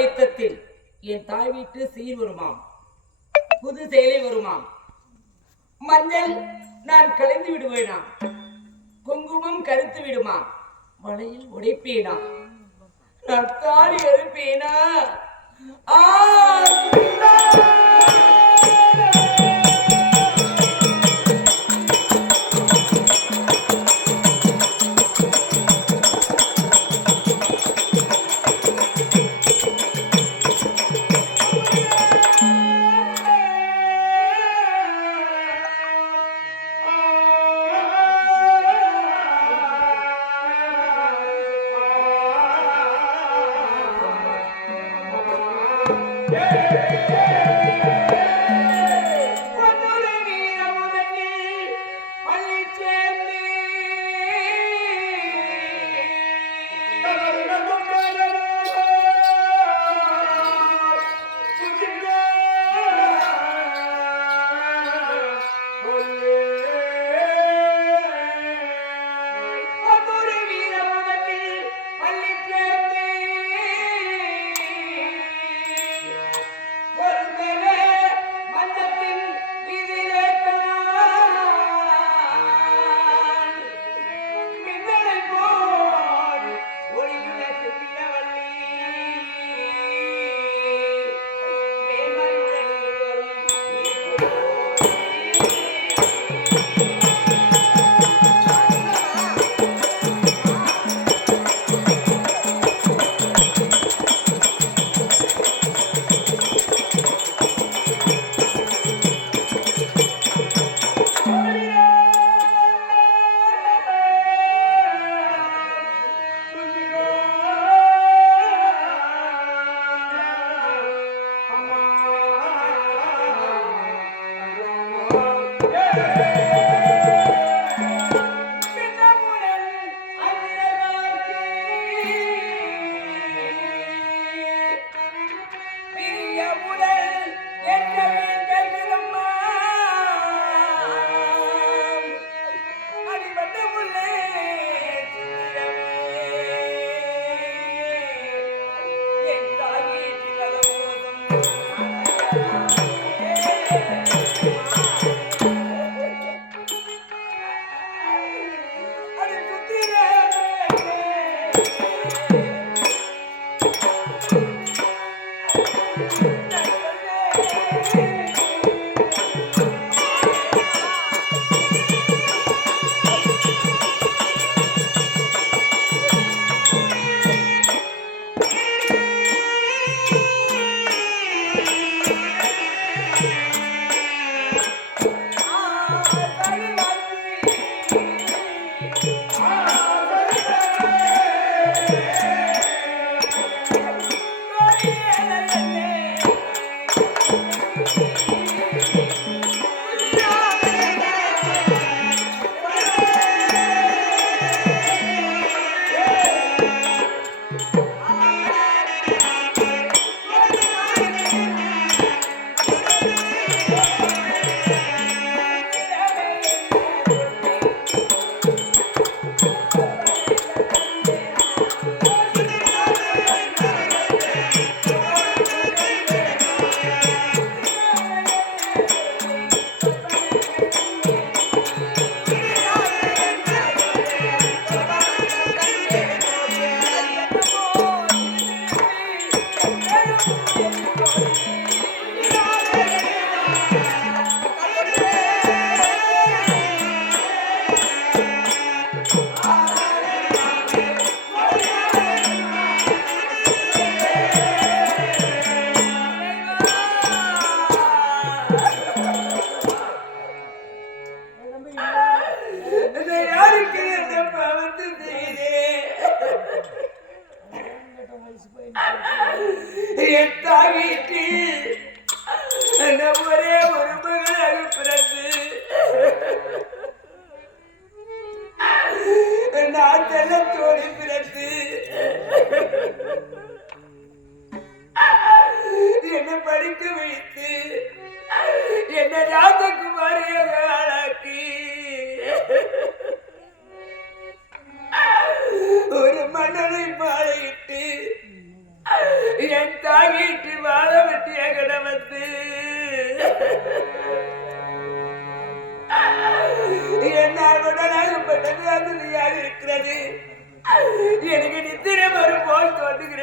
யுத்தத்தில் என் தாய் வீட்டு சீர் வருமாம் புது செயலை வருமாம். மஞ்சள் நான் கலைந்து விடுவேனா? குங்குமம் கருத்து விடுமா? வலையில் உடைப்பேனா? நத்தால் எழுப்பேனா ஆ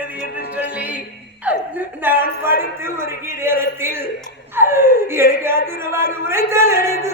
வருகிறது என்று சொல்லி நான் படித்து ஒரு நேரத்தில் எனக்கு அதிரமாக உரைத்தல் அடைந்து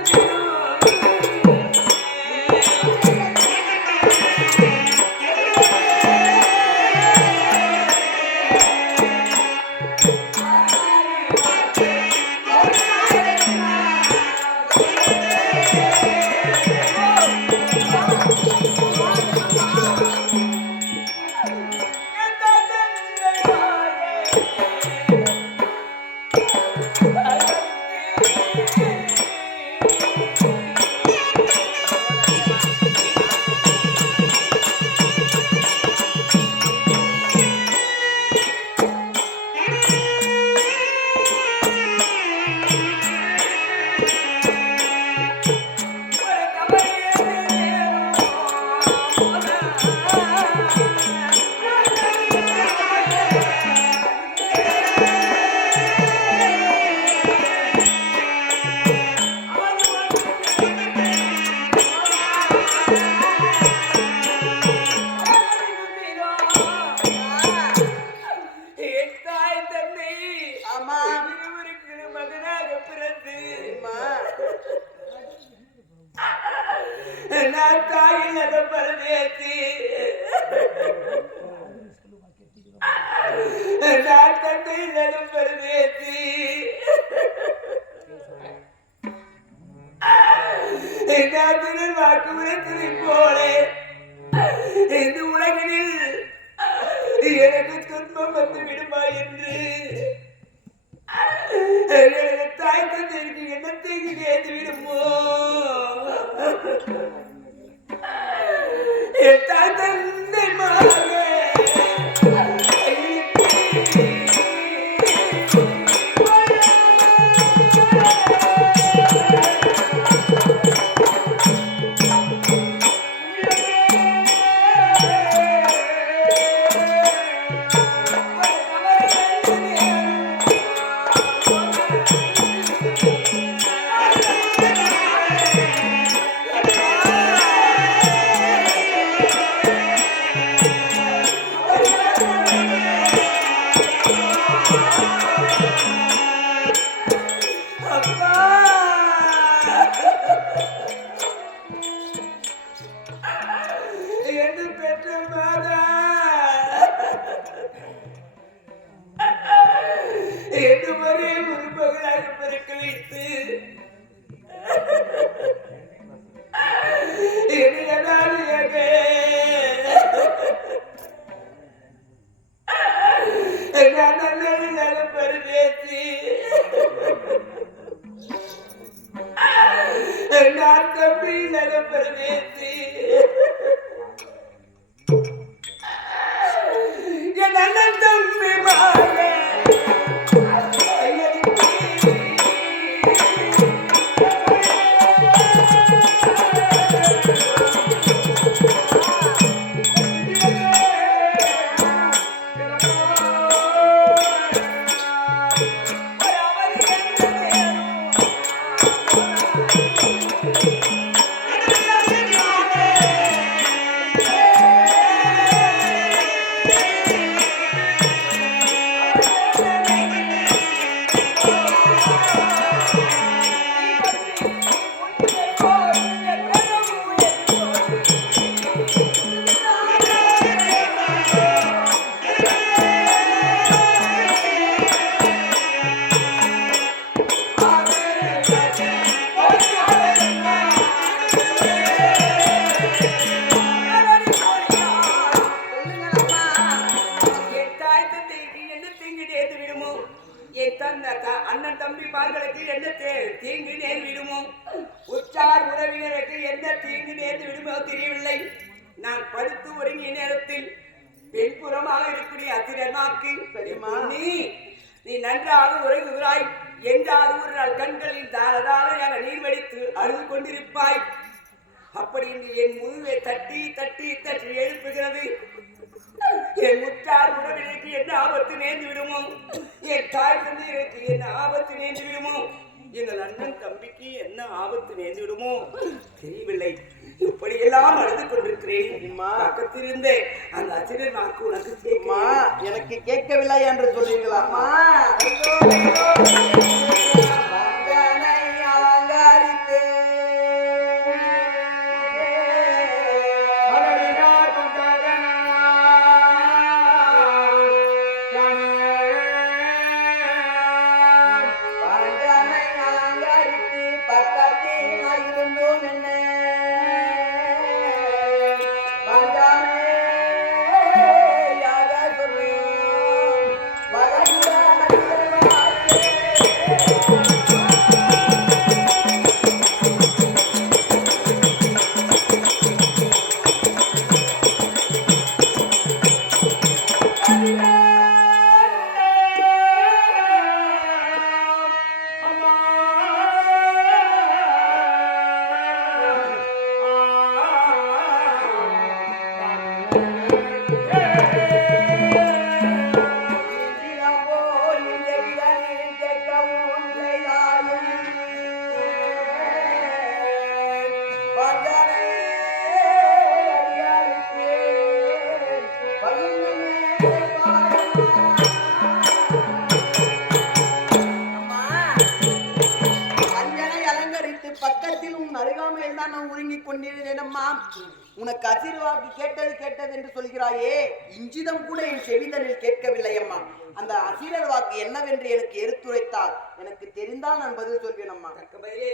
நான் திறன் வாக்கு உரைத்ததை போல. இந்த உலகில் எனக்கு துன்பம் வந்து விடுமா என்று. எனக்கு தாய் தந்தைக்கு என்ன தீங்கு நேர்ந்து விடுமோ? என் தாய் நான் தம்பி நலம் நான் படுத்து ஒருங்கிய நேரத்தில் பின்புறமாக இருக்கக்கூடிய அத்திரமாக்கு சரிம்மா. நீ நீ நன்றாக உறங்குகிறாய். என்றாவது ஒரு நாள் கண்களில் தாரதாரையாக நீர் வடித்து அழுது கொண்டிருப்பாய். அப்படி இன்று என் முதுவை தட்டி தட்டி தட்டி எழுப்புகிறது. என் முற்றார் உறவினருக்கு என்ன ஆபத்து நேர்ந்து விடுமோ? என் தாய் தந்தையருக்கு என்ன ஆபத்து நேர்ந்து விடுமோ? எங்கள் அண்ணன் தம்பிக்கு என்ன ஆபத்து நேர்ந்து விடுமோ? தெரியவில்லை. இப்படியெல்லாம் அழுது கொண்டிருக்கிறேன். பக்கத்திலிருந்தே அந்த அசிரியர் வாக்கு உனக்கு கேட்குமா எனக்கு கேட்கவில்லை என்று சொல்றீங்களாம்மா அம்மா உனக்கு ஆசீர்வாதம் கேட்டது கேட்டது என்று சொல்கிறாயே இஞ்சிதம் கூட என் செவிதனில் கேட்கவில்லை அம்மா. அந்த அசீரர் வாக்கு என்னவென்று எனக்கு எடுத்துரைத்தால் எனக்கு தெரிந்தால் நான் பதில் சொல்வேன் அம்மா. தக்க பதிலே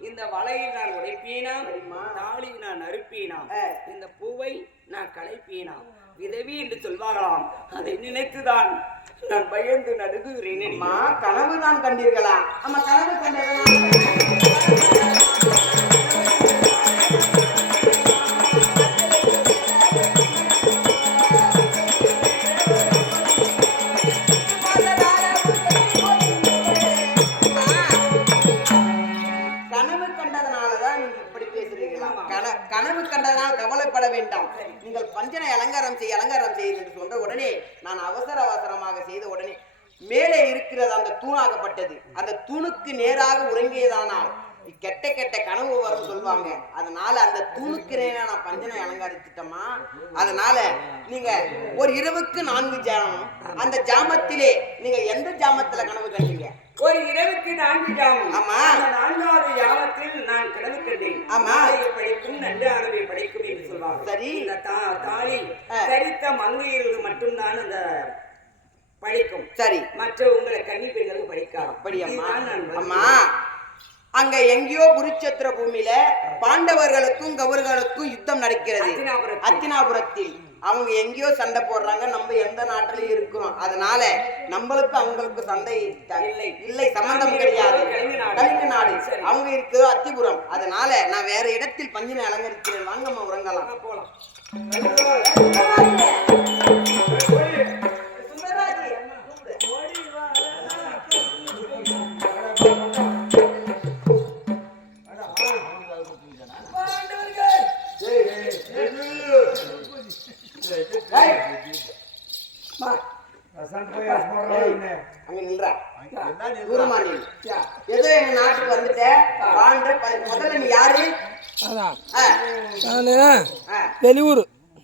இந்த வலையில் நான் உடைப்பேனாம். தாலியில் நான் அறுப்பேனாம். இந்த பூவை நான் களைப்பேனாம். விதவி என்று சொல்வார்களாம். அதை நினைத்துதான் நான் பயந்து நடுங்குகிறேன். கனவு தான் கண்டீர்களா? அம்மா கனவு கண்டீர்களா? கனவு கண்டதனால் கவலைப்பட வேண்டாம். நீங்கள் பஞ்சனை அலங்காரம் செய்ய அலங்காரம் செய்யுது என்று சொன்ன உடனே நான் அவசர அவசரமாக செய்த உடனே மேலே இருக்கிறது அந்த தூணாகப்பட்டது. அந்த தூணுக்கு நேராக உறங்கியதானால் கெட்ட கெட்ட கனவு வரும் சொல்லுவாங்க. அதனால அந்த தூணுக்கு நேராக நான் பஞ்சனை அலங்காரிச்சிட்டோமா அதனால நீங்க ஒரு இரவுக்கு நான்கு ஜாமம். அந்த ஜாமத்திலே நீங்க எந்த ஜாமத்துல கனவு கண்டீங்க? ஒரு இரவுக்கு நான்கு ஜாமம். ஆமா. அந்த நான்காவது ஜாமத்தில் நான் கனவு கண்டேன் ஆமா. படிக்கும் நன்று ஆனவை படிக்கும் என்று சொல்வாங்க சரி. இந்த தாலி. தரித்த மங்கையர்களுக்கு மட்டும்தான் அந்த படிக்கும் சரி. மற்ற உங்களை கன்னி பெண்களுக்கு படிக்காது அப்படி அம்மா இதுதான் நான் வந்து- அம்மா அங்க எங்கேயோ குருச்சத்திர பூமியில பாண்டவர்களுக்கும் கௌரவர்களுக்கும் யுத்தம் நடக்கிறது. அத்தினாபுரத்தில். அவங்க எங்கேயோ சண்டை போடுறாங்க நம்ம எந்த நாட்டிலையும் இருக்கிறோம். அதனால நம்மளுக்கு அவங்களுக்கு சண்டை இல்லை. இல்லை சம்பந்தம் கிடையாது. கலிங்க நாடு. அவங்க இருக்கிறது அத்திபுரம். அதனால நான் வேற இடத்தில் பஞ்சினை அலங்கரிக்கிறேன் வாங்கம்மா உறங்கலாம். ஆ, போலாம்.